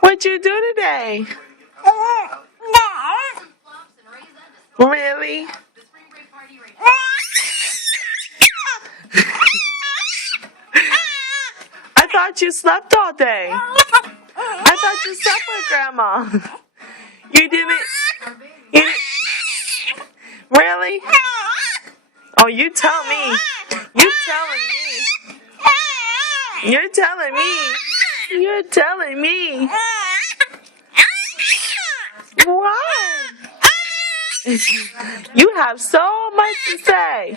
What'd you do today? Really? I thought you slept all day. I thought you slept with Grandma. You didn't? You didn't? Really? Oh, you tell me. You telling me. You're telling me. You're telling me. What? You have so much to say.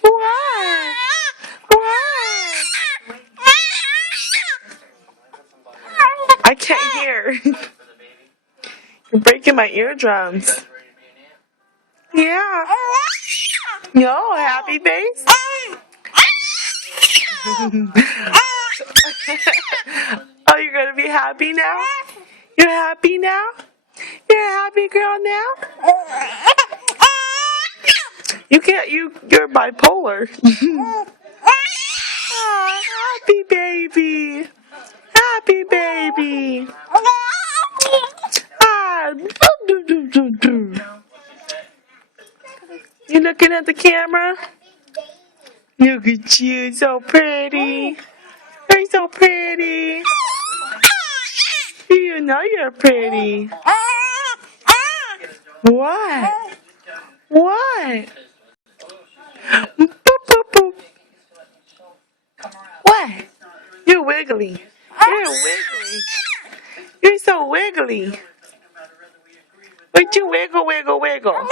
What? What? I can't hear. You're breaking my eardrums. Yeah. Yo, happy face? Oh, you're gonna be happy now? You're happy now? You're a happy girl now? You can't, you're bipolar. Oh, happy baby. Happy baby. Ah. You looking at the camera? Look at you, so pretty. You're so pretty. You know you're pretty. What? What? Boop, boop, boop. What? You're wiggly. You're wiggly. You're so wiggly. Would you wiggle, wiggle, wiggle?